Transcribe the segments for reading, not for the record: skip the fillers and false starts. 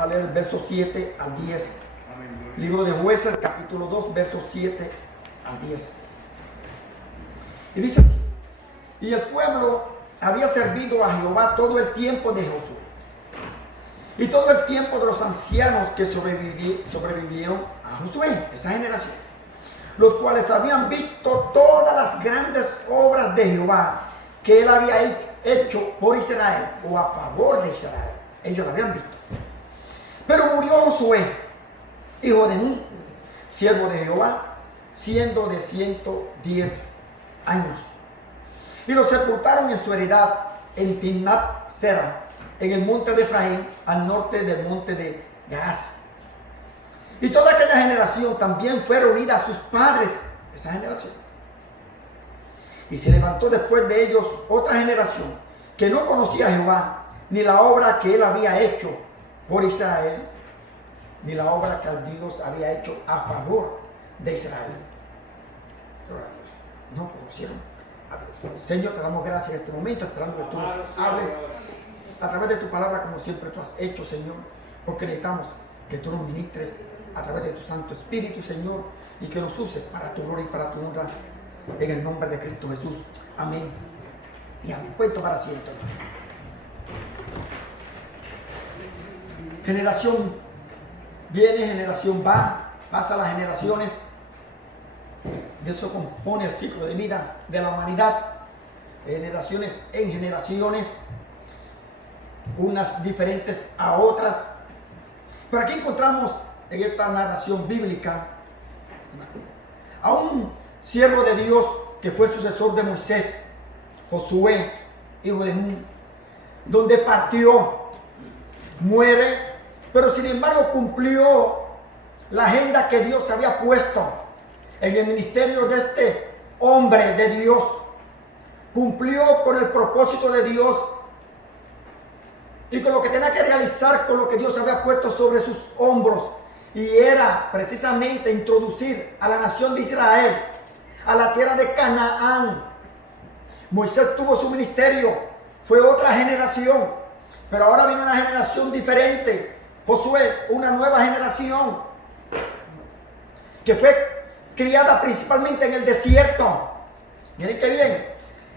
a leer el verso 7 al 10. Libro de Jueces, capítulo 2, versos 7 al 10. Y dice así: y el pueblo había servido a Jehová todo el tiempo de Josué y todo el tiempo de los ancianos que sobrevivieron a Josué, esa generación, los cuales habían visto todas las grandes obras de Jehová que él había hecho por Israel o a favor de Israel. Ellos lo habían visto. Pero murió Josué, hijo de Nun, siervo de Jehová, siendo de 110 años. Y lo sepultaron en su heredad en Timnat Sera, en el monte de Efraín, al norte del monte de Gaas. Y toda aquella generación también fue reunida a sus padres, esa generación. Y se levantó después de ellos otra generación que no conocía a Jehová, ni la obra que él había hecho por Israel, ni la obra que Dios había hecho a favor de Israel. No conocieron a Dios. Señor, te damos gracias en este momento, esperando que tú nos hables a través de tu palabra, como siempre tú has hecho, Señor, porque necesitamos que tú nos ministres a través de tu Santo Espíritu, Señor, y que nos uses para tu gloria y para tu honra, en el nombre de Cristo Jesús. Amén y amén. Pueden tomar asiento. Generación viene, generación va, pasa las generaciones. De eso compone el ciclo de vida de la humanidad, de generaciones en generaciones, unas diferentes a otras. Pero aquí encontramos en esta narración bíblica a un siervo de Dios que fue el sucesor de Moisés, Josué, hijo de Nun, donde partió, muere, pero sin embargo cumplió la agenda que Dios había puesto en el ministerio de este hombre de Dios. Cumplió con el propósito de Dios y con lo que tenía que realizar, con lo que Dios había puesto sobre sus hombros, y era precisamente introducir a la nación de Israel a la tierra de Canaán. Moisés tuvo su ministerio, fue otra generación, pero ahora viene una generación diferente. Josué, una nueva generación que fue criada principalmente en el desierto. Miren qué bien.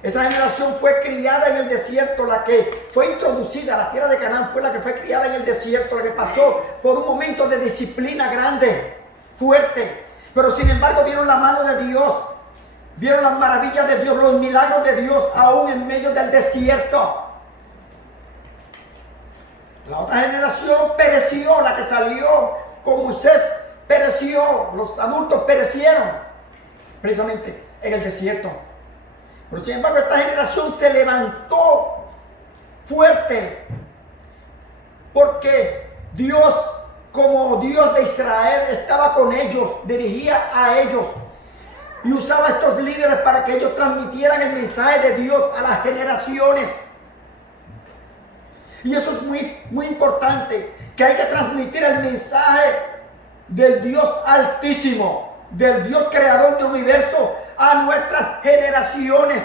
Esa generación fue criada en el desierto. La que fue introducida a la tierra de Canaán fue la que fue criada en el desierto, la que pasó por un momento de disciplina grande, fuerte. Pero sin embargo vieron la mano de Dios, vieron las maravillas de Dios, los milagros de Dios aún en medio del desierto. La otra generación pereció, la que salió con Moisés pereció, los adultos perecieron precisamente en el desierto. Pero sin embargo esta generación se levantó fuerte, porque Dios, como Dios de Israel, estaba con ellos, dirigía a ellos y usaba a estos líderes para que ellos transmitieran el mensaje de Dios a las generaciones. Y eso es muy importante, que hay que transmitir el mensaje del Dios Altísimo, del Dios Creador del universo, a nuestras generaciones.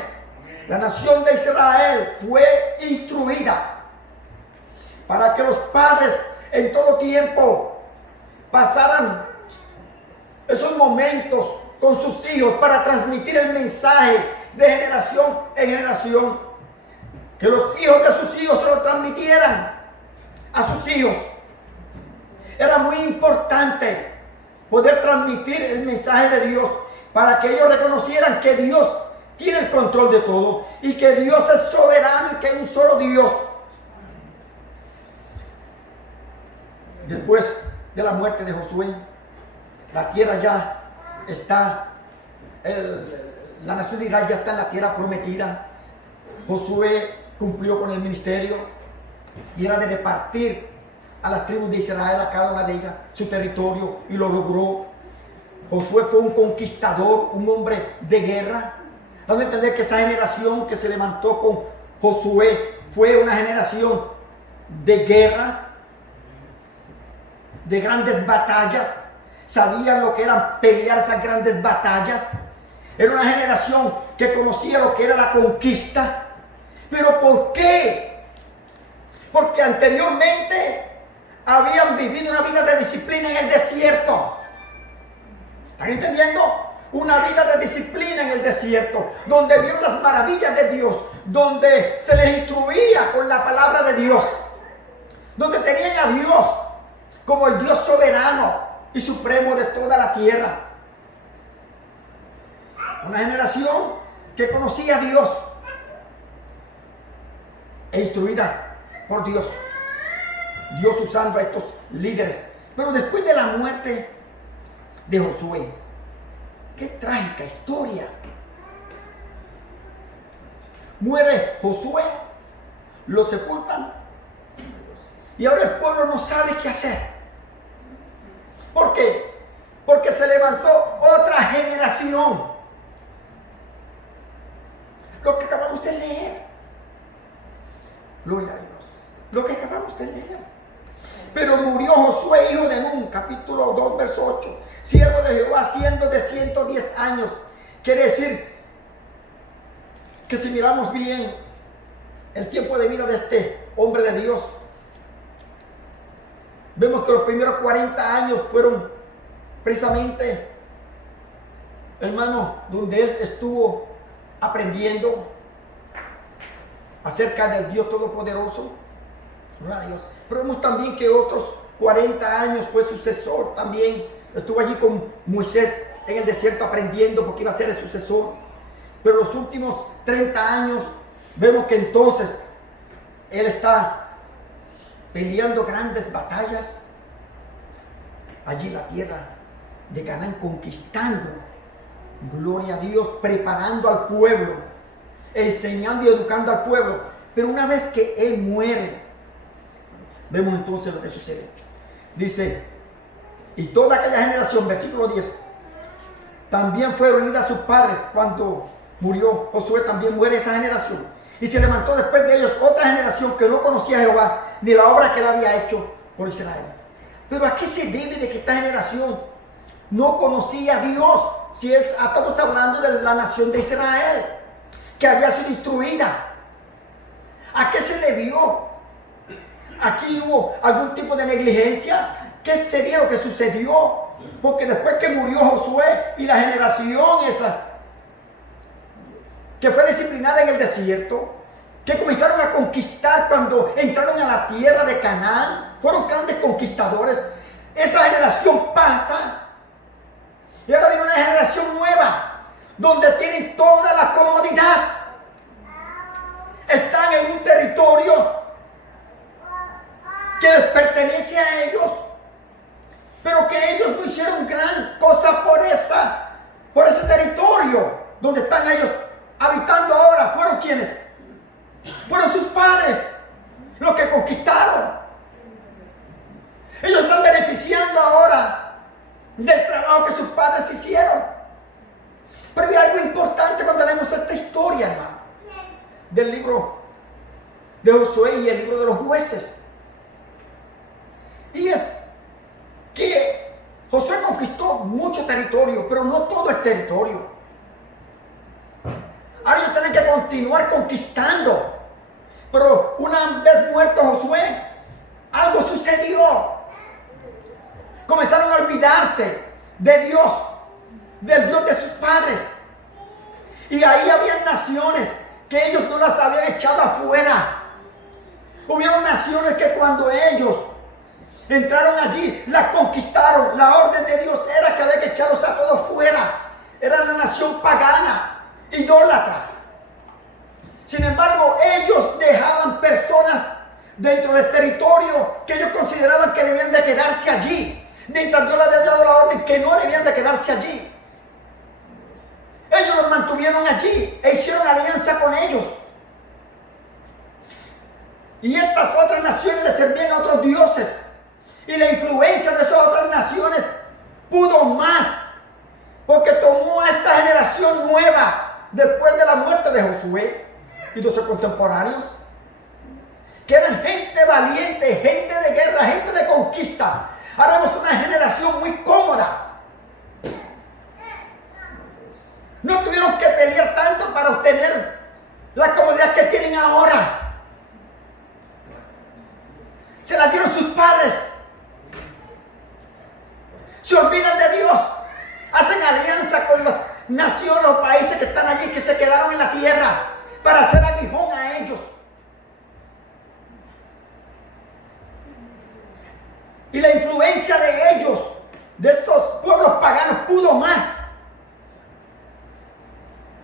La nación de Israel fue instruida para que los padres en todo tiempo pasaran esos momentos con sus hijos para transmitir el mensaje de generación en generación. Que los hijos de sus hijos se lo transmitieran a sus hijos. Era muy importante poder transmitir el mensaje de Dios para que ellos reconocieran que Dios tiene el control de todo y que Dios es soberano y que hay un solo Dios. Después de la muerte de Josué, la tierra ya está, la nación de Israel ya está en la tierra prometida. Josué cumplió con el ministerio y era de repartir a las tribus de Israel, a cada una de ellas, su territorio, y lo logró. Josué fue un conquistador, un hombre de guerra. Dando a entender que esa generación que se levantó con Josué fue una generación de guerra, de grandes batallas. Sabían lo que eran pelear esas grandes batallas. Era una generación que conocía lo que era la conquista. ¿Pero por qué? Porque anteriormente habían vivido una vida de disciplina en el desierto. ¿Están entendiendo? Una vida de disciplina en el desierto, donde vieron las maravillas de Dios, donde se les instruía con la palabra de Dios, donde tenían a Dios como el Dios soberano y supremo de toda la tierra. Una generación que conocía a Dios e instruida por Dios. Dios usando a estos líderes. Pero después de la muerte de Josué, qué trágica historia. Muere Josué, lo sepultan y ahora el pueblo no sabe qué hacer. ¿Por qué? Porque se levantó otra generación. Lo que acabamos de leer. Gloria a Dios. Lo que acabamos de leer. Pero murió Josué, hijo de Nun, capítulo 2, verso 8. Siervo de Jehová, siendo de 110 años. Quiere decir que si miramos bien el tiempo de vida de este hombre de Dios, vemos que los primeros 40 años fueron precisamente, hermano, donde él estuvo aprendiendo acerca del Dios Todopoderoso. Gloria a Dios. Pero vemos también que otros 40 años fue sucesor también. Estuvo allí con Moisés en el desierto aprendiendo porque iba a ser el sucesor. Pero los últimos 30 años vemos que entonces él está peleando grandes batallas. Allí la tierra de Canaán, conquistando. Gloria a Dios, preparando al pueblo, enseñando y educando al pueblo. Pero una vez que él muere, vemos entonces lo que sucede. Dice, y toda aquella generación, versículo 10, también fueron unidas a sus padres. Cuando murió Josué, también muere esa generación. Y se levantó después de ellos otra generación que no conocía a Jehová, ni la obra que él había hecho por Israel. Pero ¿a qué se debe de que esta generación no conocía a Dios? Si estamos hablando de la nación de Israel, que había sido instruida. ¿A qué se debió? ¿Aquí hubo algún tipo de negligencia? ¿Qué sería lo que sucedió? Porque después que murió Josué y la generación esa, que fue disciplinada en el desierto, que comenzaron a conquistar cuando entraron a la tierra de Canaán, fueron grandes conquistadores. Esa generación pasa y ahora viene una generación nueva, donde tienen toda la comodidad. Están en un territorio que les pertenece a ellos, pero que ellos no hicieron gran cosa por ese territorio donde están ellos habitando ahora. ¿Fueron quienes? Fueron sus padres los que conquistaron. Ellos están beneficiando ahora del trabajo que sus padres hicieron. Pero hay algo importante cuando leemos esta historia, hermano, del libro de Josué y el libro de los jueces. Y es que Josué conquistó mucho territorio, pero no todo es territorio. Ahora ellos tienen que continuar conquistando. Pero una vez muerto Josué, algo sucedió. Comenzaron a olvidarse de Dios, del Dios de sus padres. Y ahí había naciones que ellos no las habían echado afuera. Hubieron naciones que cuando ellos entraron allí, la conquistaron. La orden de Dios era que había que echarlos a todos fuera. Era una nación pagana, idólatra. Sin embargo, ellos dejaban personas dentro del territorio que ellos consideraban que debían de quedarse allí, mientras Dios le había dado la orden que no debían de quedarse allí. Ellos los mantuvieron allí e hicieron alianza con ellos. Y estas otras naciones le servían a otros dioses. Y la influencia de esas otras naciones pudo más, porque tomó a esta generación nueva después de la muerte de Josué y de sus contemporáneos, que eran gente valiente, gente de guerra, gente de conquista. Haremos una generación muy cómoda. No tuvieron que pelear tanto para obtener la comodidad que tienen ahora. Se la dieron sus padres Se olvidan de Dios. Hacen alianza con las naciones o países que están allí, que se quedaron en la tierra, para hacer aguijón a ellos. Y la influencia de ellos, de estos pueblos paganos, pudo más.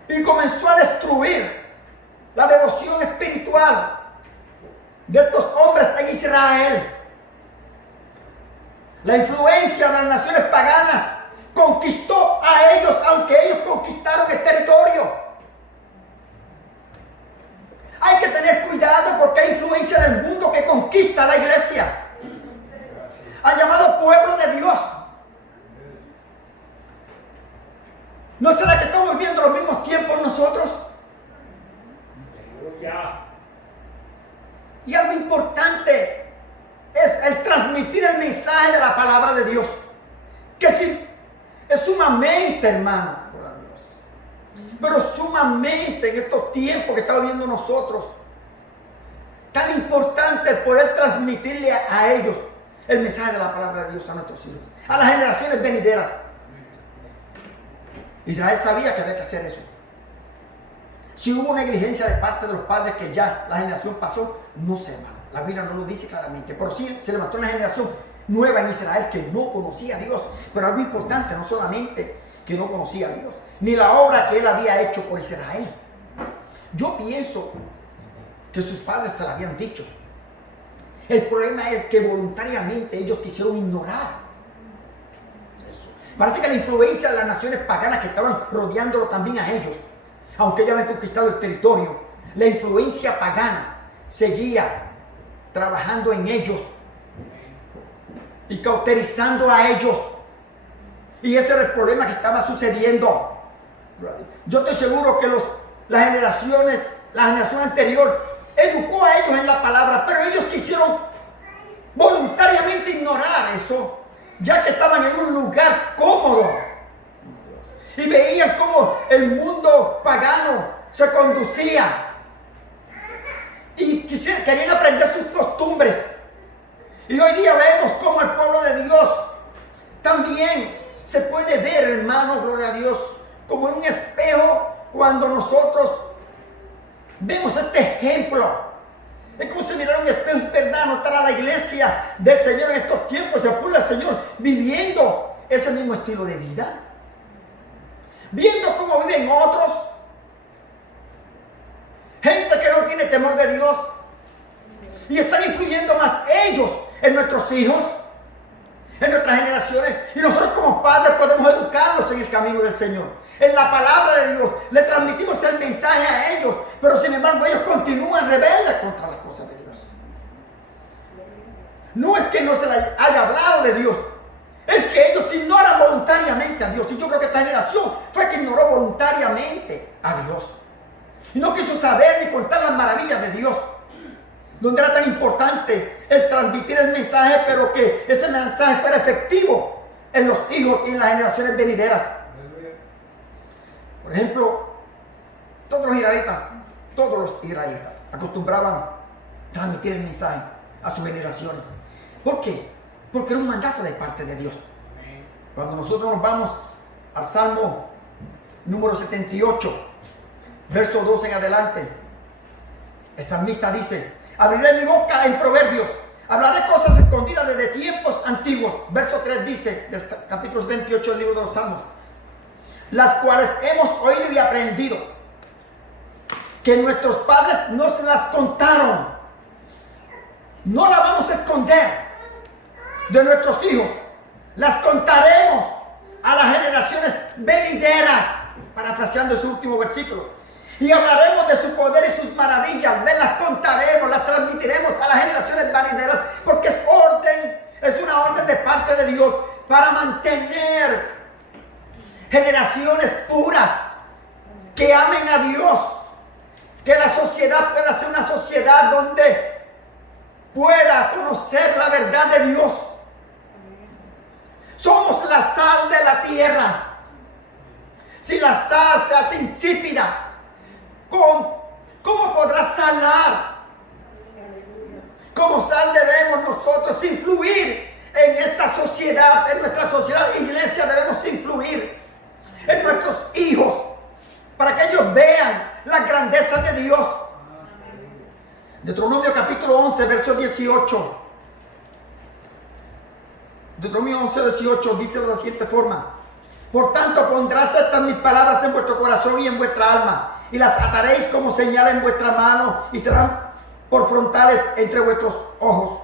Y comenzó a destruir la devoción espiritual de estos hombres en Israel. La influencia de las naciones paganas conquistó a ellos, aunque ellos conquistaron el territorio. Hay que tener cuidado porque hay influencia del mundo que conquista a la iglesia, al llamado pueblo de Dios. ¿No será que estamos viviendo los mismos tiempos nosotros? Y algo importante es el transmitir el mensaje de la palabra de Dios, que sí, es sumamente, hermano, pero sumamente en estos tiempos que estamos viviendo nosotros, tan importante el poder transmitirle a ellos el mensaje de la palabra de Dios a nuestros hijos, a las generaciones venideras. Israel sabía que había que hacer eso. Si hubo negligencia de parte de los padres, que ya la generación pasó, no sé, hermano, la Biblia no lo dice claramente, pero sí se levantó una generación nueva en Israel que no conocía a Dios. Pero algo importante, no solamente que no conocía a Dios, ni la obra que él había hecho por Israel. Yo pienso que sus padres se la habían dicho. El problema es que voluntariamente ellos quisieron ignorar eso. Parece que la influencia de las naciones paganas que estaban rodeándolo también a ellos, aunque ellos habían conquistado el territorio, la influencia pagana seguía trabajando en ellos y cauterizando a ellos. Y ese era el problema que estaba sucediendo. Yo estoy seguro que la generación anterior educó a ellos en la palabra, pero ellos quisieron voluntariamente ignorar eso, ya que estaban en un lugar cómodo y veían cómo el mundo pagano se conducía y querían aprender sus costumbres. Y hoy día vemos cómo el pueblo de Dios también se puede ver, hermano, gloria a Dios, como en un espejo cuando nosotros vemos este ejemplo. Es como si mirara un espejo, es verdad, no estará la iglesia del Señor en estos tiempos, el pueblo del Señor, viviendo ese mismo estilo de vida, viendo cómo viven otros, gente que no tiene temor de Dios, y están influyendo más ellos en nuestros hijos, en nuestras generaciones, y nosotros como padres podemos educarlos en el camino del Señor, en la palabra de Dios. Le transmitimos el mensaje a ellos, pero sin embargo ellos continúan rebeldes contra las cosas de Dios. No es que no se les haya hablado de Dios, es que ellos ignoran voluntariamente a Dios. Y yo creo que esta generación fue que ignoró voluntariamente a Dios y no quiso saber ni contar las maravillas de Dios, donde era tan importante el transmitir el mensaje, pero que ese mensaje fuera efectivo en los hijos y en las generaciones venideras. Por ejemplo, todos los israelitas acostumbraban transmitir el mensaje a sus generaciones. ¿Por qué? Porque era un mandato de parte de Dios. Cuando nosotros nos vamos al Salmo número 78, verso 2 en adelante, el salmista dice: abriré mi boca en proverbios, hablaré cosas escondidas desde tiempos antiguos. Verso 3 dice, del capítulo 78 del libro de los Salmos: las cuales hemos oído y aprendido, que nuestros padres nos las contaron. No las vamos a esconder de nuestros hijos, las contaremos a las generaciones venideras, parafraseando su último versículo. Y hablaremos de su poder y sus maravillas, las contaremos, las transmitiremos a las generaciones venideras, porque es una orden de parte de Dios para mantener generaciones puras que amen a Dios, que la sociedad pueda ser una sociedad donde pueda conocer la verdad de Dios. Somos la sal de la tierra. Si la sal se hace insípida, ¿cómo podrá salar? Como sal debemos nosotros influir en esta sociedad sociedad, iglesia, debemos influir en nuestros hijos para que ellos vean la grandeza de Dios. Deuteronomio capítulo 11, verso 18. Deuteronomio 11, 18 dice de la siguiente forma: por tanto pondrás estas mis palabras en vuestro corazón y en vuestra alma, y las ataréis como señal en vuestra mano, y serán por frontales entre vuestros ojos.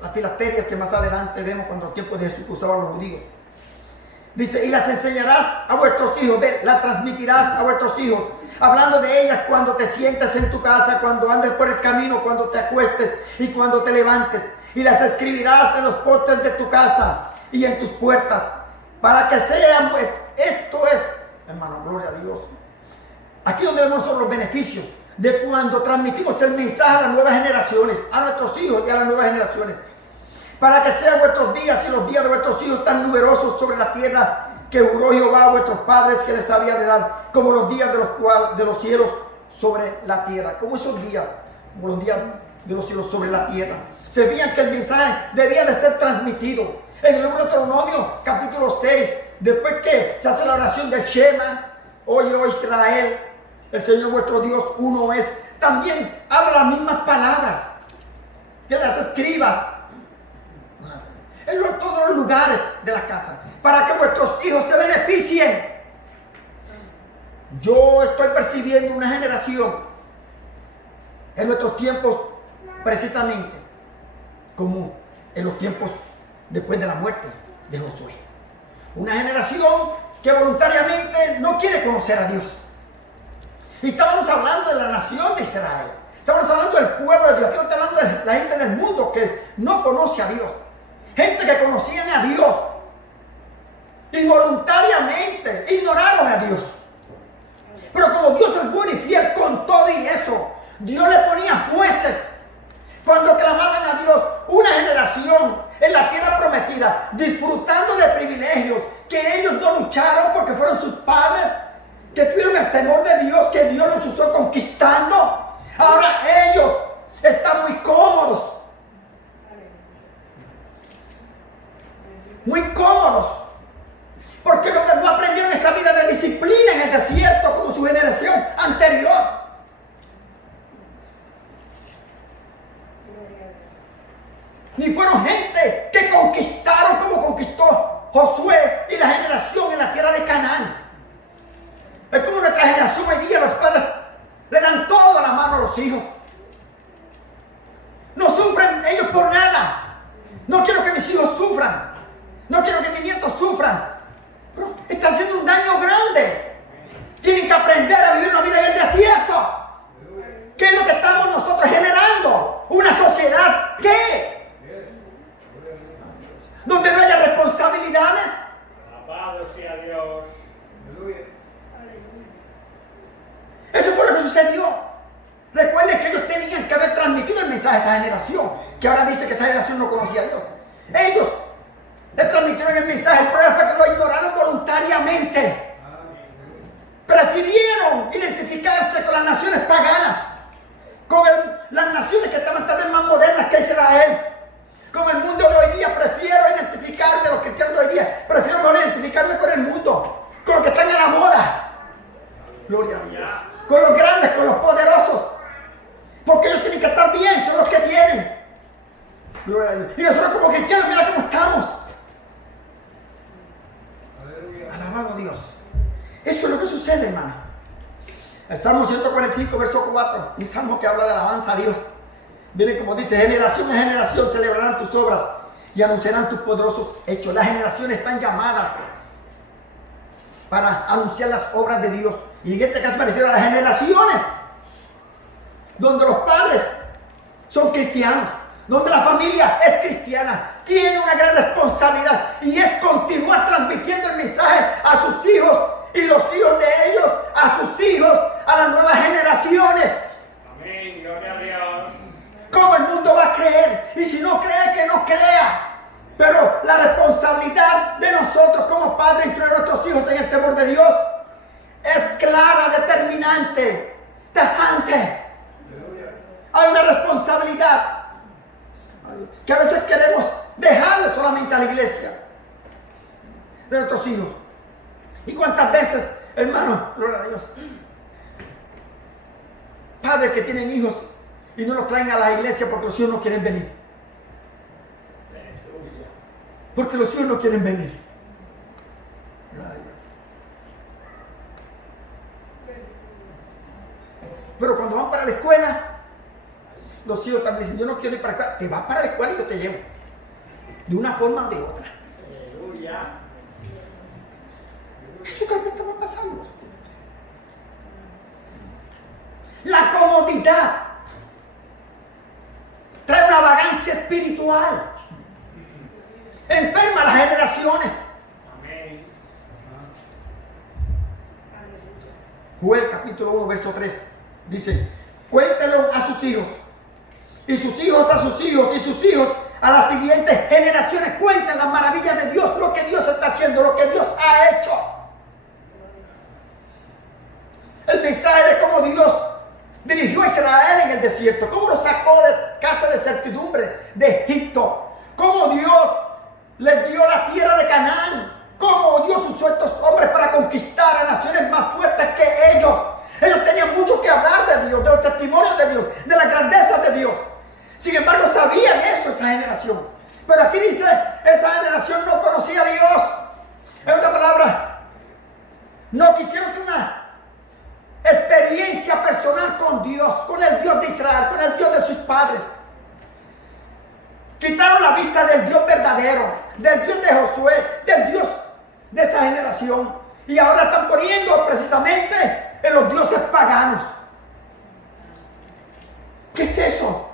Las filacterias que más adelante vemos cuando el tiempo de Jesús usaban los judíos. Dice, y las enseñarás a vuestros hijos, las transmitirás a vuestros hijos, hablando de ellas cuando te sientes en tu casa, cuando andes por el camino, cuando te acuestes y cuando te levantes. Y las escribirás en los postes de tu casa y en tus puertas, para que sean, esto es, hermano, gloria a Dios. Aquí donde vemos son los beneficios de cuando transmitimos el mensaje a las nuevas generaciones, a nuestros hijos y a las nuevas generaciones. Para que sean vuestros días y los días de vuestros hijos tan numerosos sobre la tierra que juró Jehová a vuestros padres que les había de dar, como los días de los cielos sobre la tierra. Como esos días, como los días de los cielos sobre la tierra. Se veían que el mensaje debía de ser transmitido. En el libro de Deuteronomio, capítulo 6, después que se hace la oración del Shema, oye, oh Israel, el Señor vuestro Dios uno es, también habla las mismas palabras, que las escribas en todos los lugares de la casa, para que vuestros hijos se beneficien. Yo estoy percibiendo una generación en nuestros tiempos, precisamente como en los tiempos después de la muerte de Josué. Una generación que voluntariamente no quiere conocer a Dios. Y estábamos hablando de la nación de Israel. Estamos hablando del pueblo de Dios. Aquí no está hablando de la gente del mundo que no conoce a Dios. Gente que conocían a Dios y voluntariamente ignoraron a Dios. Pero como Dios es bueno y fiel con todo y eso, Dios le ponía jueces cuando clamaban a Dios. Una generación en la tierra prometida, disfrutando de privilegios que ellos no lucharon porque fueron sus padres, que tuvieron el temor de Dios, que Dios los usó conquistando. Ahora ellos están muy cómodos. Muy cómodos, porque no aprendieron esa vida de disciplina en el desierto como su generación anterior. Ni fueron gente que conquistaron como conquistó Josué y la generación en la tierra de Canaán. Es como nuestra generación hoy día, los padres le dan todo a la mano a los hijos. No sufren ellos por nada. No quiero que mis hijos sufran. No quiero que mis nietos sufran. Pero está haciendo un daño grande. Tienen que aprender a vivir una vida en el desierto. ¿Qué es lo que estamos nosotros generando? Una sociedad ¿qué? Donde no haya responsabilidades. Alabado sea Dios. Eso fue lo que sucedió. Recuerden que ellos tenían que haber transmitido el mensaje a esa generación, que ahora dice que esa generación no conocía a Dios. Ellos le transmitieron el mensaje, el problema fue que lo ignoraron voluntariamente. Prefirieron identificarse con las naciones paganas, con las naciones que estaban tal vez más modernas que Israel. Como el mundo de hoy día, prefiero identificarme, los cristianos de hoy día, prefiero mejor identificarme con el mundo, con los que están a la moda. Gloria a Dios. Con los grandes, con los poderosos. Porque ellos tienen que estar bien, son los que tienen. Gloria a Dios. Y nosotros como cristianos, mira cómo estamos. Alabado Dios. Eso es lo que sucede, hermano. El Salmo 145, verso 4. Un salmo que habla de alabanza a Dios. Miren como dice, generación en generación celebrarán tus obras y anunciarán tus poderosos hechos. Las generaciones están llamadas para anunciar las obras de Dios. Y en este caso me refiero a las generaciones donde los padres son cristianos, donde la familia es cristiana, tiene una gran responsabilidad y es continuar transmitiendo el mensaje a sus hijos y los hijos de ellos, a sus hijos, a las nuevas generaciones. Amén, gloria a Dios. ¿Cómo el mundo va a creer? Y si no cree, que no crea. Pero la responsabilidad de nosotros como padres, incluir a nuestros hijos en el temor de Dios, es clara, determinante, tajante. Hay una responsabilidad que a veces queremos dejarle solamente a la iglesia. de nuestros hijos. ¿Y cuántas veces, hermano, gloria a Dios, padres que tienen hijos y no los traen a la iglesia porque los hijos no quieren venir? Porque los hijos no quieren venir. Gloria a Dios. Pero cuando van para la escuela, los hijos también dicen, yo no quiero ir para acá. Te vas para la escuela y yo te llevo. De una forma o de otra. Aleluya. Eso tal vez estaba pasando. La comodidad trae una vagancia espiritual. Enferma a las generaciones. Amén. Joel capítulo 1, verso 3. Dice, cuéntelo a sus hijos. Y sus hijos a sus hijos. Y sus hijos a las siguientes generaciones. Cuenten las maravillas de Dios. Lo que Dios está haciendo. Lo que Dios ha hecho. El mensaje de cómo Dios dirigió a Israel en el desierto. Cómo lo sacó de casa de servidumbre de Egipto. Cómo Dios les dio la tierra de Canaán. Cómo Dios usó a estos hombres para conquistar a naciones más fuertes que ellos. Ellos tenían mucho que hablar de Dios, de los testimonios de Dios, de la grandeza de Dios. Sin embargo, sabían eso esa generación. Pero aquí dice, esa generación no conocía a Dios. En otra palabra, no quisieron tener una experiencia personal con Dios, con el Dios de Israel, con el Dios de sus padres. Quitaron la vista del Dios verdadero, del Dios de Josué, del Dios de esa generación. Y ahora están poniendo precisamente en los dioses paganos. ¿Qué es eso?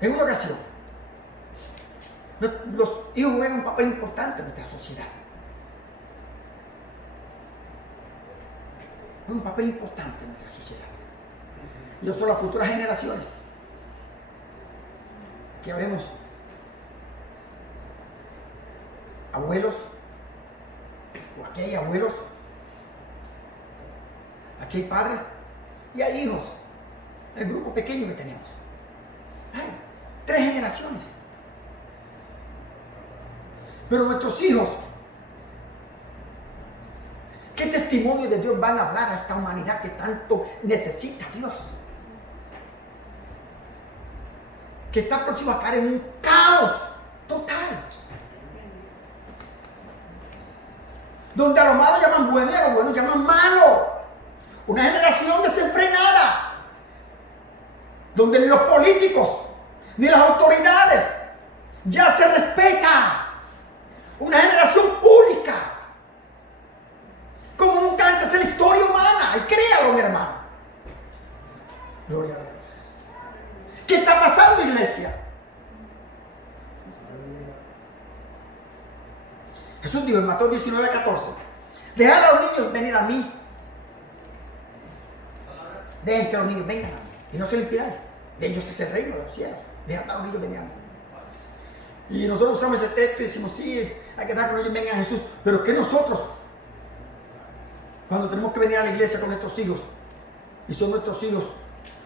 En una ocasión, los hijos juegan un papel importante en nuestra sociedad. Un papel importante en nuestra sociedad. Ellos son las futuras generaciones. Que vemos abuelos, o aquí hay abuelos, aquí hay padres y hay hijos. El grupo pequeño que tenemos. Hay 3 generaciones. Pero nuestros hijos, ¿qué testimonio de Dios van a hablar a esta humanidad que tanto necesita a Dios? Que está próximo a caer en un caos total. Donde a los malos llaman bueno y a los buenos llaman malo. Una generación desenfrenada. Donde ni los políticos ni las autoridades ya se respeta. Una generación única. Como nunca antes en la historia humana. Y créalo, mi hermano. Gloria a Dios. ¿Qué está pasando, iglesia? Jesús dijo en Mateo 19:14, dejad a los niños venir a mí. Dejen que los niños vengan a mí y no se lo impidáis. De ellos es el reino de los cielos. Dejad a los niños venir a mí. Y nosotros usamos ese texto y decimos, sí, hay que dejar que los niños vengan a Jesús. Pero que nosotros, cuando tenemos que venir a la iglesia con nuestros hijos, y son nuestros hijos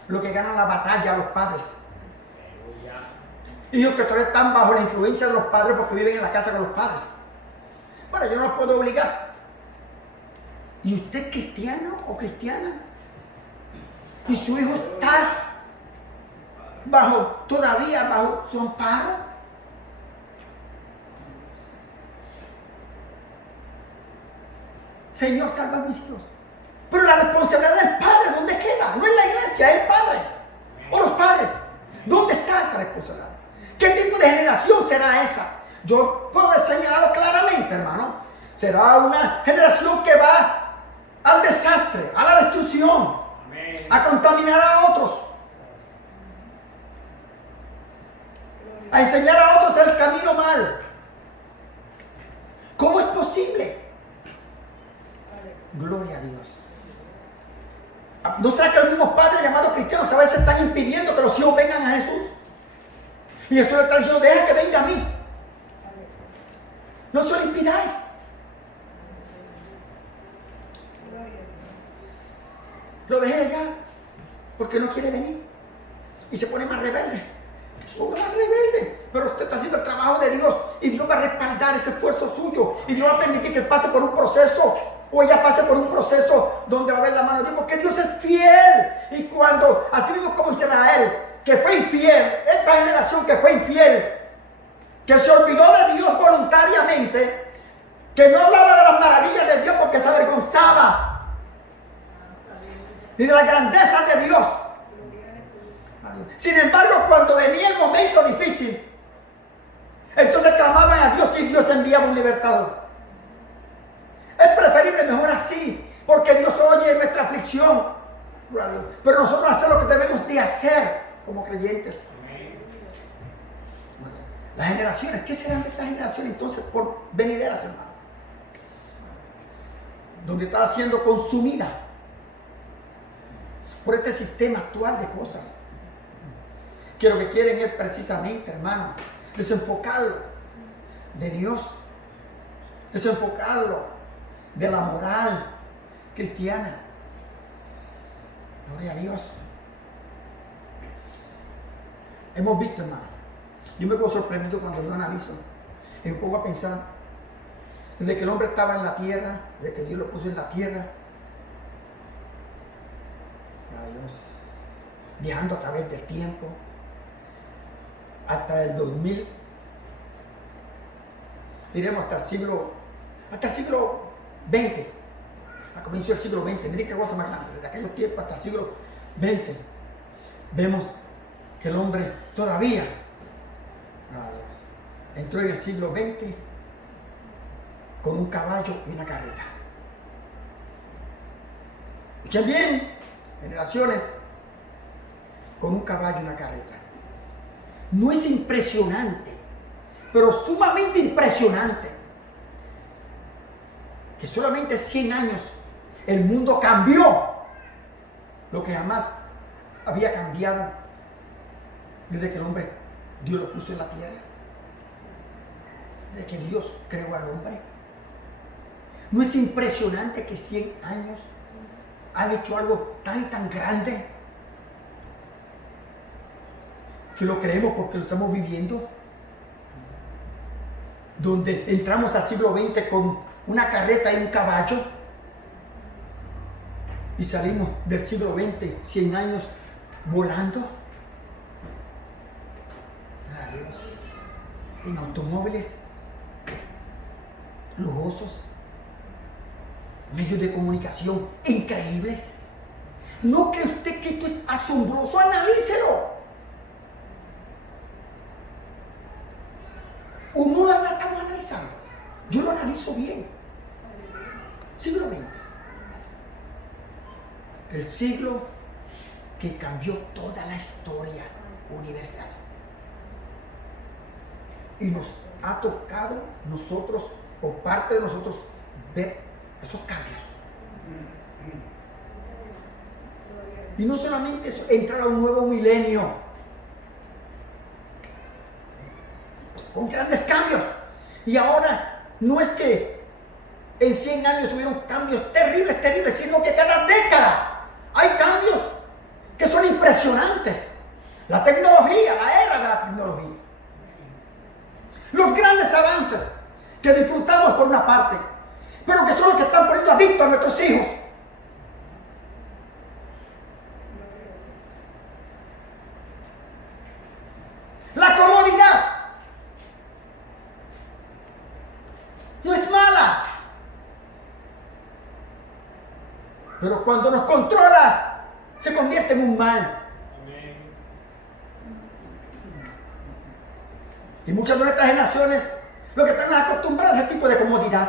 los que ganan la batalla a los padres. Hijos que todavía están bajo la influencia de los padres porque viven en la casa con los padres. Bueno, yo no los puedo obligar. ¿Y usted cristiano o cristiana? ¿Y su hijo está todavía bajo su amparo? Señor, salva a mis hijos. Pero la responsabilidad del padre, ¿dónde queda? No es la iglesia, es el padre. O los padres. ¿Dónde está esa responsabilidad? ¿Qué tipo de generación será esa? Yo puedo señalarlo claramente, hermano. Será una generación que va al desastre, a la destrucción, Amén. a contaminar a otros, a enseñar a otros el camino mal. ¿Cómo es posible? Gloria a Dios. ¿No será que los mismos padres llamados cristianos a veces están impidiendo que los hijos vengan a Jesús? Y Jesús le está diciendo, deja que venga a mí. No se lo impidáis. Lo dejé allá porque no quiere venir. Y se pone más rebelde. Son más rebeldes. Pero usted está haciendo el trabajo de Dios y Dios va a respaldar ese esfuerzo suyo y Dios va a permitir que él pase por un proceso o ella pase por un proceso donde va a ver la mano de Dios, porque Dios es fiel. Y cuando, así mismo como Israel, que fue infiel, esta generación que fue infiel, que se olvidó de Dios voluntariamente, que no hablaba de las maravillas de Dios porque se avergonzaba ni de la grandeza de Dios. Sin embargo, cuando venía el momento difícil, entonces clamaban a Dios y Dios enviaba un libertador. Es preferible mejor así, porque Dios oye nuestra aflicción. Pero nosotros hacemos lo que debemos de hacer como creyentes. Las generaciones, ¿qué serán de estas generaciones entonces por venideras, hermano? Donde está siendo consumida por este sistema actual de cosas. Que lo que quieren es precisamente, hermano, desenfocarlo de Dios, desenfocarlo de la moral cristiana. Gloria a Dios. Hemos visto, hermano, yo me quedo sorprendido cuando yo analizo y me pongo a pensar, desde que el hombre estaba en la tierra, desde que Dios lo puso en la tierra, a Dios, viajando a través del tiempo, hasta el 2000, diremos hasta el siglo XX, a comienzo del siglo XX, miren qué cosa más grande, desde aquellos tiempos hasta el siglo XX, vemos que el hombre todavía, entró en el siglo XX con un caballo y una carreta. Escuchen bien, generaciones, con un caballo y una carreta. ¿No es impresionante, pero sumamente impresionante, que solamente 100 años el mundo cambió lo que jamás había cambiado desde que el hombre, Dios lo puso en la tierra, desde que Dios creó al hombre? ¿No es impresionante que 100 años han hecho algo tan y tan grande que lo creemos porque lo estamos viviendo? Donde entramos al siglo XX con una carreta y un caballo y salimos del siglo XX 100 años volando en automóviles lujosos, medios de comunicación increíbles. ¿No cree usted que esto es asombroso? Analícelo. ¿O no la estamos analizando? Yo lo analizo bien. Siglo XX. El siglo que cambió toda la historia universal. Y nos ha tocado nosotros, o parte de nosotros, ver esos cambios. Y no solamente eso, entrar a un nuevo milenio con grandes cambios. Y ahora no es que en 100 años hubieron cambios terribles, sino que cada década hay cambios que son impresionantes. La tecnología, la era de la tecnología. Los grandes avances que disfrutamos por una parte, pero que son los que están poniendo adictos a nuestros hijos. La comodidad no es mala, pero cuando nos controla se convierte en un mal. Y muchas de nuestras generaciones lo que están acostumbradas a ese tipo de comodidad.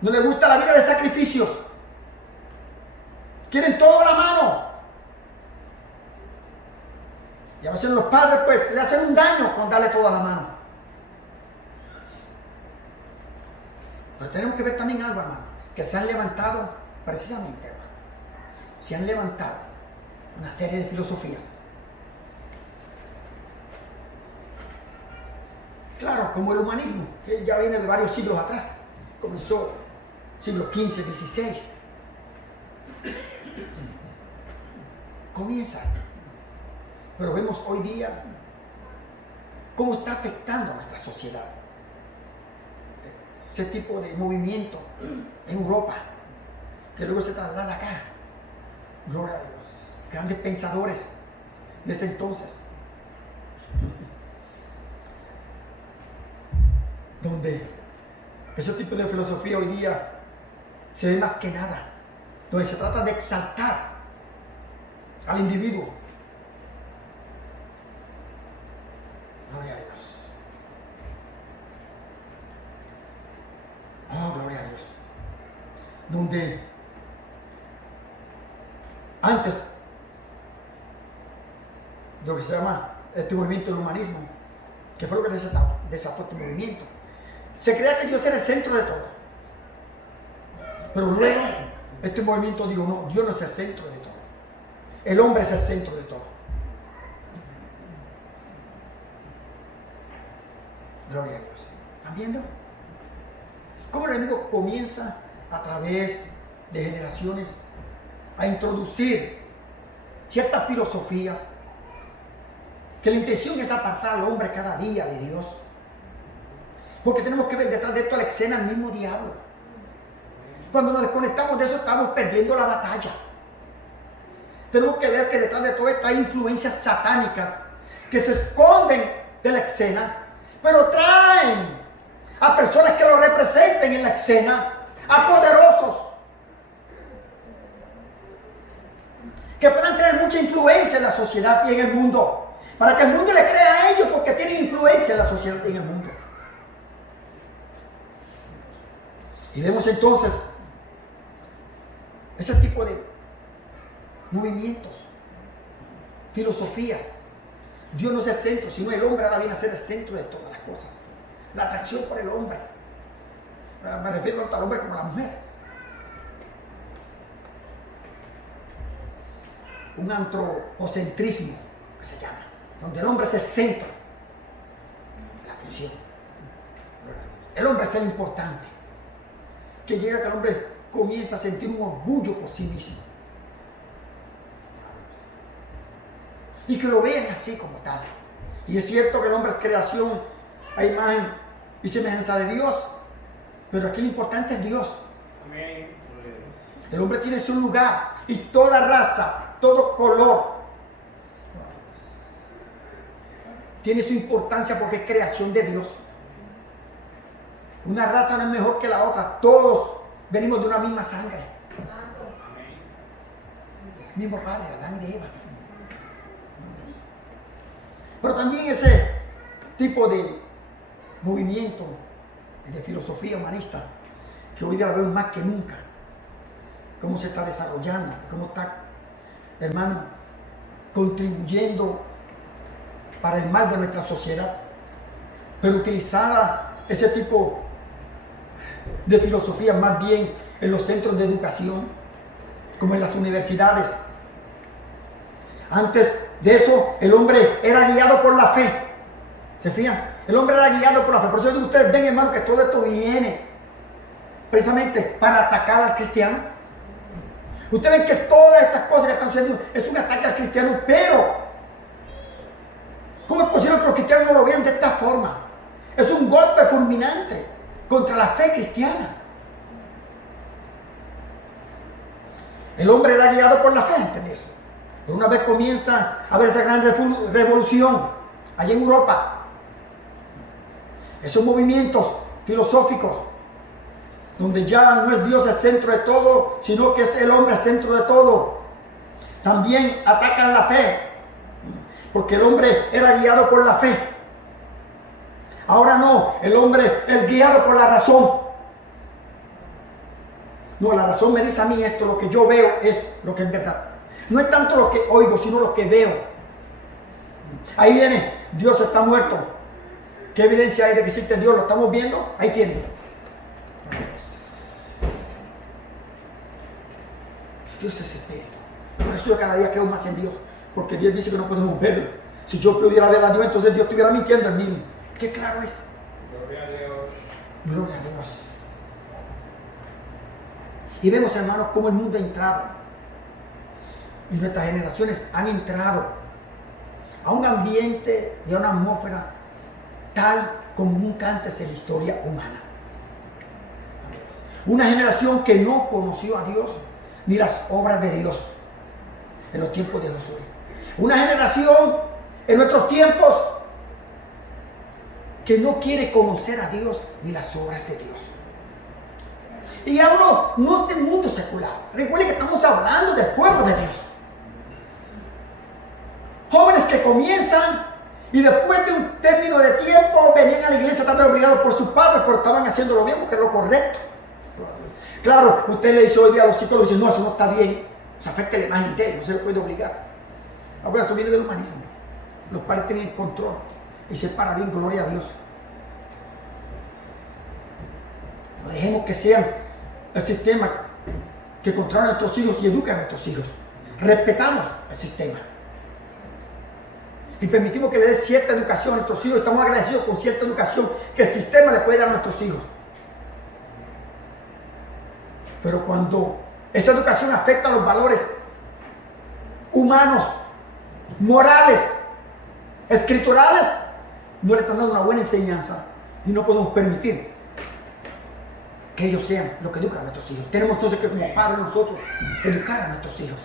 No les gusta la vida de sacrificios. Quieren todo a la mano. Y a veces los padres pues le hacen un daño con darle todo a la mano. Pero tenemos que ver también algo, hermano, que se han levantado precisamente, hermano. Se han levantado una serie de filosofías. Claro, como el humanismo, que ya viene de varios siglos atrás. Comenzó siglo XV, XVI. Comienza Pero vemos hoy día cómo está afectando a nuestra sociedad ese tipo de movimiento en Europa, que luego se traslada acá. Gloria a Dios. Grandes pensadores de ese entonces, donde ese tipo de filosofía hoy día se ve más que nada, donde se trata de exaltar al individuo. Gloria a Dios. Oh, gloria a Dios. Donde antes de lo que se llama este movimiento del humanismo, que fue lo que desató este movimiento, se creía que Dios era el centro de todo. Pero luego este movimiento dijo, no, Dios no es el centro de todo. El hombre es el centro de todo. Gloria a Dios. ¿Están viendo? Cómo el enemigo comienza a través de generaciones a introducir ciertas filosofías que la intención es apartar al hombre cada día de Dios. Porque tenemos que ver detrás de esto la escena al mismo diablo. Cuando nos desconectamos de eso estamos perdiendo la batalla. Tenemos que ver que detrás de todo esto hay influencias satánicas que se esconden de la escena, pero traen a personas que lo representen en la escena, a poderosos que puedan tener mucha influencia en la sociedad y en el mundo, para que el mundo le crea a ellos porque tienen influencia en la sociedad y en el mundo. Y vemos entonces ese tipo de movimientos, filosofías. Dios no es el centro, sino el hombre ahora viene a ser el centro de todas las cosas. La atracción por el hombre. Me refiero tanto al hombre como a la mujer. Un antropocentrismo que se llama, donde el hombre es el centro de la atención. El hombre es el importante, que llega a que el hombre comienza a sentir un orgullo por sí mismo y que lo vean así como tal. Y es cierto que el hombre es creación a imagen y semejanza de Dios, pero aquí lo importante es Dios. Amén. El hombre tiene su lugar y toda raza, todo color tiene su importancia porque es creación de Dios. Una raza no es mejor que la otra, todos venimos de una misma sangre. Mismo padre, Adán y de Eva. Pero también ese tipo de movimiento de filosofía humanista, que hoy día la veo más que nunca, cómo se está desarrollando, cómo está, hermano, contribuyendo para el mal de nuestra sociedad, pero utilizada ese tipo de filosofía más bien en los centros de educación, como en las universidades. Antes de eso, el hombre era guiado por la fe. ¿Se fijan? El hombre era guiado por la fe. Por eso ustedes ven, hermano, que todo esto viene precisamente para atacar al cristiano. Ustedes ven que todas estas cosas que están sucediendo es un ataque al cristiano, pero ¿cómo es posible que los cristianos no lo vean de esta forma? Es un golpe fulminante contra la fe cristiana. El hombre era guiado por la fe, ¿entendés? Pero una vez comienza a haber esa gran revolución allá en Europa, esos movimientos filosóficos donde ya no es Dios el centro de todo, sino que es el hombre el centro de todo, también atacan la fe, porque el hombre era guiado por la fe. Ahora no, el hombre es guiado por la razón. No, la razón me dice a mí esto, lo que yo veo es lo que es verdad. No es tanto lo que oigo, sino lo que veo. Ahí viene, Dios está muerto. ¿Qué evidencia hay de que existe Dios? ¿Lo estamos viendo? Ahí tiene. Dios es espíritu. Por eso yo cada día creo más en Dios, porque Dios dice que no podemos verlo. Si yo pudiera ver a Dios, entonces Dios estuviera mintiendo en mí. ¿Qué claro es? Gloria a Dios. Gloria a Dios. Y vemos, hermanos, cómo el mundo ha entrado. Y nuestras generaciones han entrado a un ambiente y a una atmósfera tal como nunca antes en la historia humana. Una generación que no conoció a Dios ni las obras de Dios en los tiempos de Josué. Una generación en nuestros tiempos que no quiere conocer a Dios ni las obras de Dios. Y hablo no del mundo secular. Recuerden que estamos hablando del pueblo de Dios. Jóvenes que comienzan y después de un término de tiempo venían a la iglesia también obligados por sus padres, pero estaban haciendo lo bien porque era lo correcto. Claro, usted le dice hoy día a los psicólogos, dice, no, eso no está bien, se afecta la imagen de él, no se le puede obligar. Ahora, eso viene del humanismo. Los padres tienen el control y se para bien, gloria a Dios. No dejemos que sean el sistema que controla a nuestros hijos y educa a nuestros hijos. Respetamos el sistema y permitimos que le dé cierta educación a nuestros hijos. Estamos agradecidos con cierta educación que el sistema le puede dar a nuestros hijos. Pero cuando esa educación afecta a los valores humanos, morales, escriturales, no le están dando una buena enseñanza y no podemos permitir que ellos sean lo que educan a nuestros hijos. Tenemos entonces que, como padres nosotros, educar a nuestros hijos.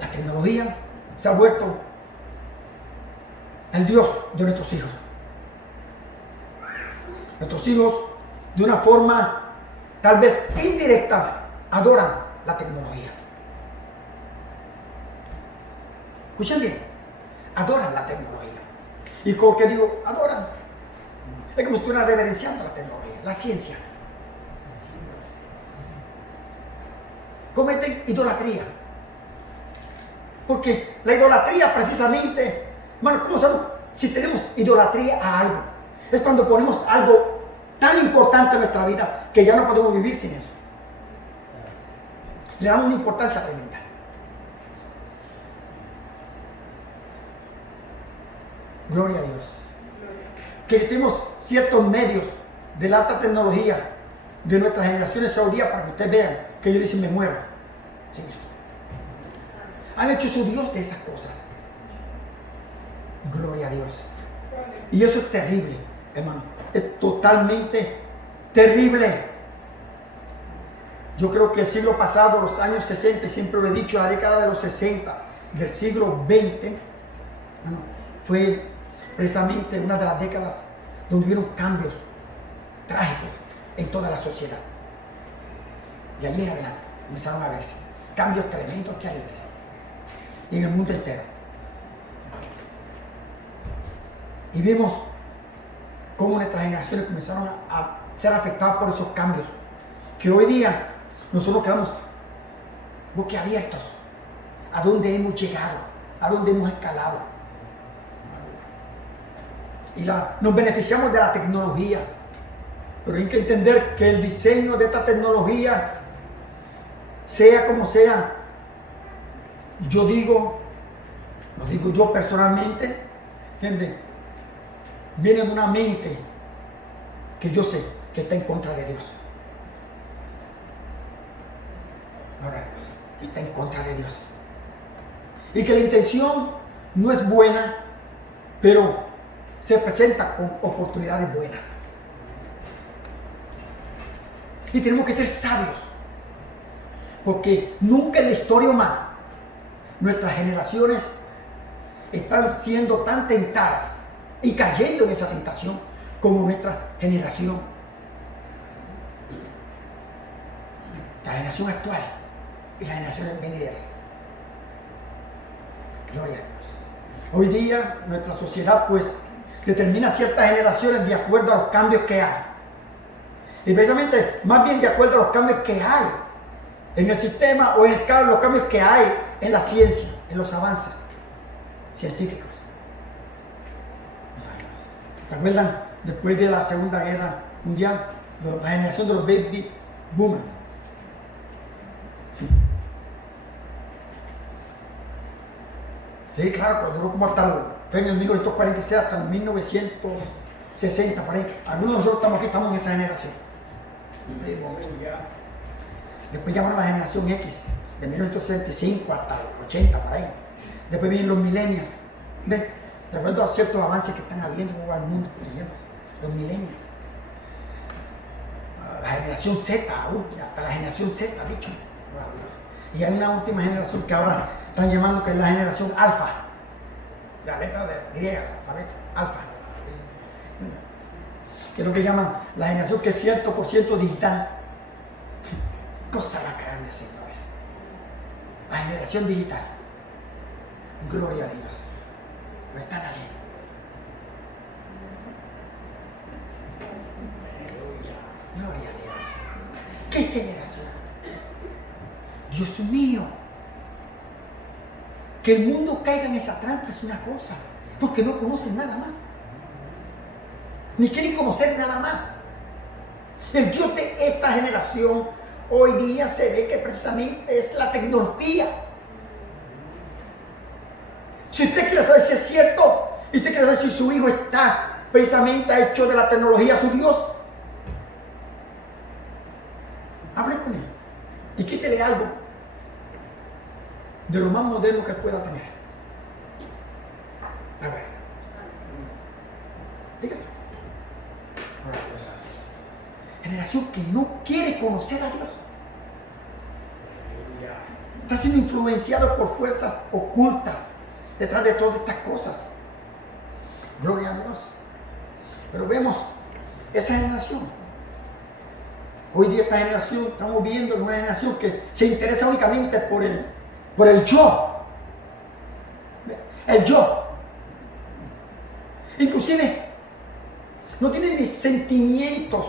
La tecnología se ha vuelto el Dios de nuestros hijos. Nuestros hijos, de una forma tal vez indirecta, adoran la tecnología. Escuchen bien, adoran la tecnología. ¿Y con qué digo adoran? Es como si estuvieran reverenciando la tecnología, la ciencia. Cometen idolatría. Porque la idolatría precisamente, hermano, ¿cómo sabemos si tenemos idolatría a algo? Es cuando ponemos algo tan importante en nuestra vida que ya no podemos vivir sin eso. Le damos una importancia tremenda. Gloria a Dios. Que tenemos ciertos medios de la alta tecnología de nuestras generaciones saudíes para que ustedes vean que ellos dicen me muero sin esto. Han hecho su Dios de esas cosas. Gloria a Dios. Y eso es terrible, hermano. Es totalmente terrible. Yo creo que el siglo pasado, los años 60, siempre lo he dicho, la década de los 60 del siglo XX, fue precisamente una de las décadas donde hubieron cambios trágicos en toda la sociedad. De allí en adelante comenzaron a verse cambios tremendos, terribles, y en el mundo entero. Y vimos cómo nuestras generaciones comenzaron a ser afectadas por esos cambios, que hoy día nosotros quedamos boquiabiertos a dónde hemos llegado, a dónde hemos escalado. Y nos beneficiamos de la tecnología, pero hay que entender que el diseño de esta tecnología, sea como sea, yo digo, lo digo yo personalmente, ¿entienden? Viene de una mente que yo sé que está en contra de Dios. Ahora está en contra de Dios. Y que la intención no es buena, pero se presenta con oportunidades buenas. Y tenemos que ser sabios, porque nunca en la historia humana nuestras generaciones están siendo tan tentadas y cayendo en esa tentación como nuestra generación. La generación actual y las generaciones venideras. Gloria a Dios. Hoy día nuestra sociedad pues determina ciertas generaciones de acuerdo a los cambios que hay. Y precisamente más bien de acuerdo a los cambios que hay en el sistema o en los cambios que hay en la ciencia, en los avances científicos. ¿Se acuerdan? Después de la Segunda Guerra Mundial, la generación de los baby boomers. Sí, claro, cuando duró como fue en el 1946 hasta el 1960, por ahí. Algunos de nosotros estamos aquí, estamos en esa generación. Después llamaron a la generación X, de 1965 hasta los 80, por ahí. Después vienen los millennials. ¿Ven? De acuerdo a ciertos avances que están habiendo en el mundo, los millennials. La generación Z, hasta la generación Z, dicho. Y hay una última generación que ahora están llamando que es la generación alfa. La letra de griega, el alfabeto, alfa. Que es lo que llaman la generación que es 100% digital. Cosa más grande, señores. La generación digital. Gloria a Dios. Pero están allí. Gloria a Dios. ¿Qué generación? Dios mío. Que el mundo caiga en esa trampa es una cosa. Porque no conocen nada más. Ni quieren conocer nada más. El Dios de esta generación hoy día se ve que precisamente es la tecnología. Si usted quiere saber si es cierto y usted quiere saber si su hijo está precisamente hecho de la tecnología su Dios, hable con él y quítele algo de lo más moderno que pueda tener. A ver, dígase. Generación que no quiere conocer a Dios. Está siendo influenciado por fuerzas ocultas detrás de todas estas cosas. Gloria a Dios. Pero vemos esa generación. Hoy día esta generación, estamos viendo una generación que se interesa únicamente por el yo. El yo. Inclusive no tienen ni sentimientos,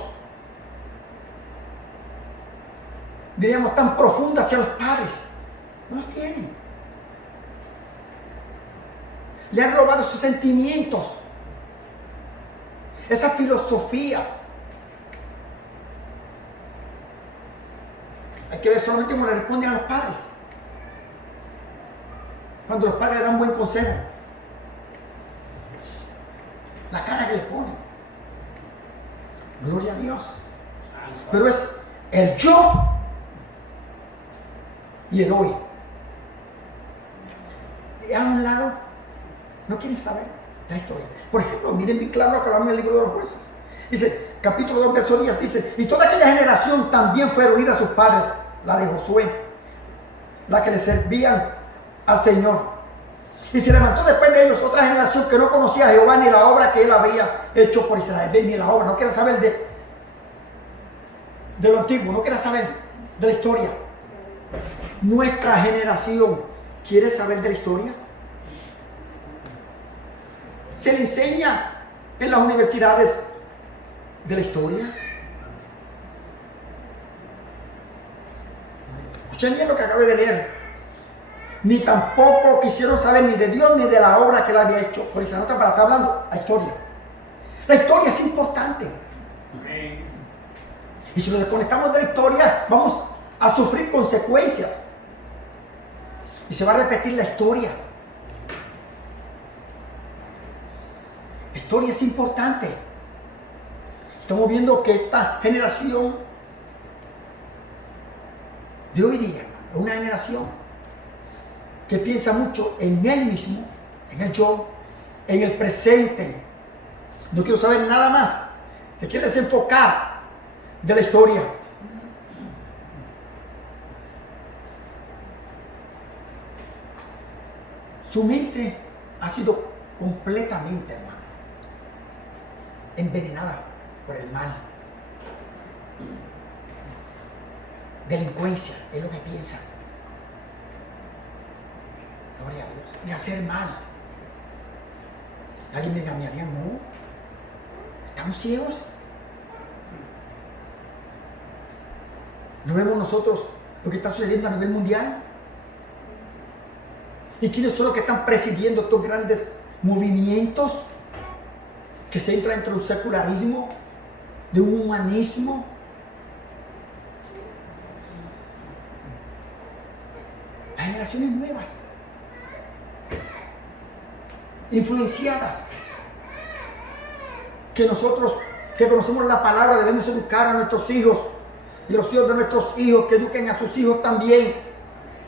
diríamos, tan profundos hacia los padres. No los tienen. Le han robado sus sentimientos, esas filosofías. Hay que ver solamente cómo le responden a los padres. Cuando los padres dan buen consejo, la cara que le ponen. Gloria a Dios. Pero es el yo y el hoy. Y a un lado no quieren saber de la historia. Por ejemplo, miren bien claro lo que hablamos en el libro de los jueces. Dice, capítulo 2, verso 10, dice, y toda aquella generación también fue reunida a sus padres, la de Josué, la que le servían al Señor. Y se levantó después de ellos otra generación que no conocía a Jehová ni la obra que él había hecho por Israel. Ven, ni la obra, no quiere saber de lo antiguo, no quiere saber de la historia. Nuestra generación quiere saber de la historia. Se le enseña en las universidades de la historia. Escuchen bien lo que acabé de leer. Ni tampoco quisieron saber ni de Dios ni de la obra que él había hecho. Por eso, otra para estar hablando la historia. La historia es importante. Amén. Y si nos desconectamos de la historia, vamos a sufrir consecuencias. Y se va a repetir la historia. La historia es importante. Estamos viendo que esta generación de hoy día es una generación que piensa mucho en él mismo, en el yo, en el presente. No quiero saber nada más. Se quiere desenfocar de la historia. Su mente ha sido completamente, hermano, envenenada por el mal. Delincuencia es lo que piensa. Gloria a Dios. De hacer mal. Alguien me dirá, no, estamos ciegos. ¿No vemos nosotros lo que está sucediendo a nivel mundial? ¿Y quiénes son los que están presidiendo estos grandes movimientos que se entran dentro de un secularismo, de un humanismo? Hay generaciones nuevas, influenciadas, que nosotros que conocemos la palabra debemos educar a nuestros hijos y los hijos de nuestros hijos que eduquen a sus hijos también.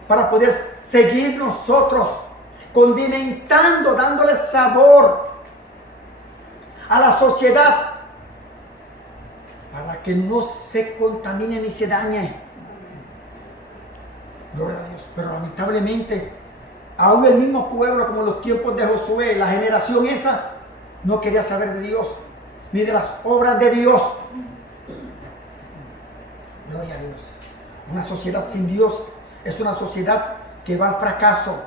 para poder seguir nosotros condimentando, dándole sabor a la sociedad, para que no se contamine ni se dañe. Gloria a Dios. Pero lamentablemente, aún el mismo pueblo, como en los tiempos de Josué, la generación esa, no quería saber de Dios, ni de las obras de Dios. Gloria a Dios. Una sociedad sin Dios es una sociedad que va al fracaso.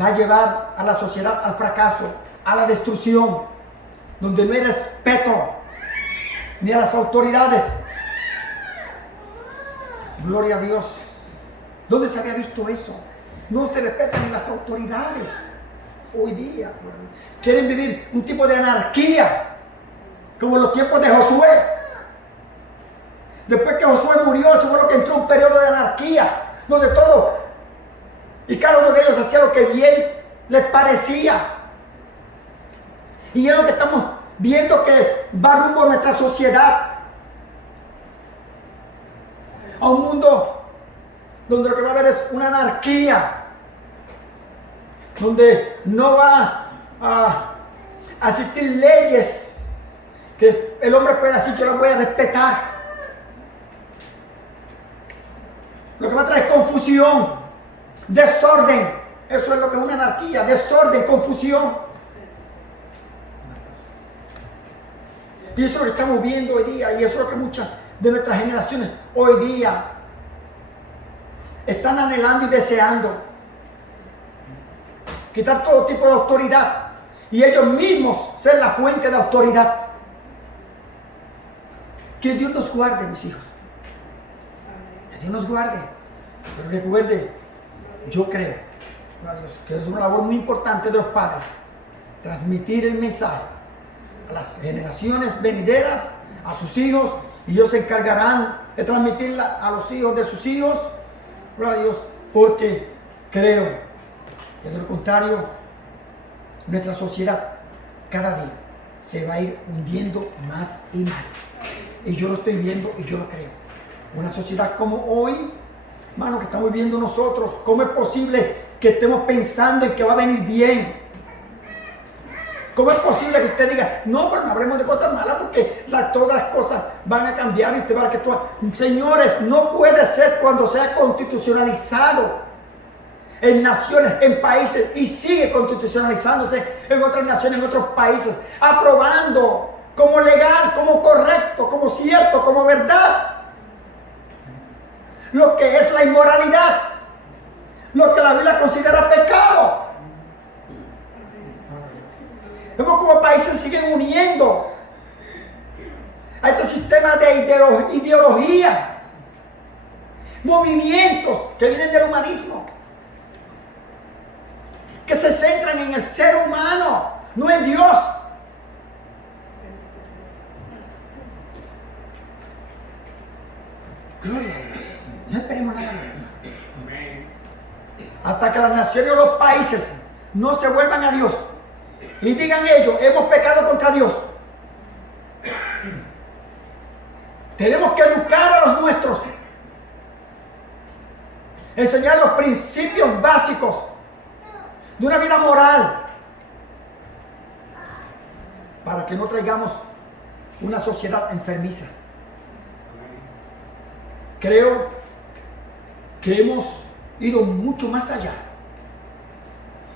Va a llevar a la sociedad al fracaso, a la destrucción, donde no hay respeto ni a las autoridades. Gloria a Dios. ¿Dónde se había visto eso? No se respetan ni las autoridades. Hoy día quieren vivir un tipo de anarquía, como en los tiempos de Josué. Después que Josué murió, se fue lo que entró un periodo de anarquía, donde todo y cada uno de ellos hacía lo que bien les parecía. Y es lo que estamos viendo, que va rumbo a nuestra sociedad, a un mundo donde lo que va a haber es una anarquía, donde no va a existir leyes que el hombre pueda decir yo las voy a respetar. Lo que va a traer es confusión, desorden. Eso es lo que es una anarquía: desorden, confusión. Y eso es lo que estamos viendo hoy día, y eso es lo que muchas de nuestras generaciones hoy día están anhelando y deseando. Quitar todo tipo de autoridad y ellos mismos ser la fuente de autoridad. Que Dios nos guarde, mis hijos. Que Dios nos guarde. Pero recuerde, yo creo, Dios, que es una labor muy importante de los padres, transmitir el mensaje a las generaciones venideras, a sus hijos, y ellos se encargarán de transmitirla a los hijos de sus hijos. Gloria a Dios, porque creo que de lo contrario, nuestra sociedad cada día se va a ir hundiendo más y más. Y yo lo estoy viendo y yo lo creo. Una sociedad como hoy, hermano, que estamos viviendo nosotros, ¿cómo es posible que estemos pensando en que va a venir bien? ¿Cómo es posible que usted diga, no, pero no hablemos de cosas malas porque todas las cosas van a cambiar y usted va a actuar? Señores, no puede ser cuando sea constitucionalizado en naciones, en países, y sigue constitucionalizándose en otras naciones, en otros países, aprobando como legal, como correcto, como cierto, como verdad lo que es la inmoralidad, lo que la Biblia considera pecado. Vemos como países siguen uniendo a este sistema de ideologías, movimientos que vienen del humanismo, que se centran en el ser humano, no en Dios. Gloria a Dios. No esperemos nada menos. Hasta que las naciones o los países no se vuelvan a Dios y digan ellos, hemos pecado contra Dios. Tenemos que educar a los nuestros, enseñar los principios básicos de una vida moral, para que no traigamos una sociedad enfermiza. Creo que hemos ido mucho más allá,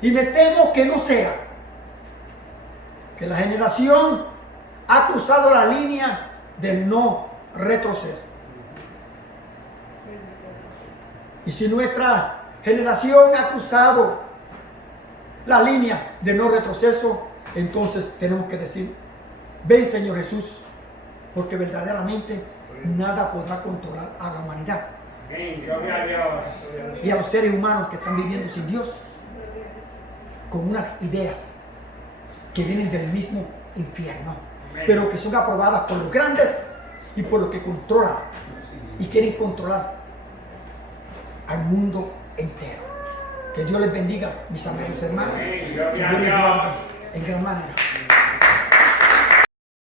y me temo que no sea que la generación ha cruzado la línea del no retroceso. Y si nuestra generación ha cruzado la línea de no retroceso, entonces tenemos que decir, ven Señor Jesús, porque verdaderamente nada podrá controlar a la humanidad y a los seres humanos que están viviendo sin Dios, con unas ideas que vienen del mismo infierno, pero que son aprobadas por los grandes y por los que controlan y quieren controlar al mundo entero. Que Dios les bendiga, mis amados hermanos, que Dios les guarde en gran manera.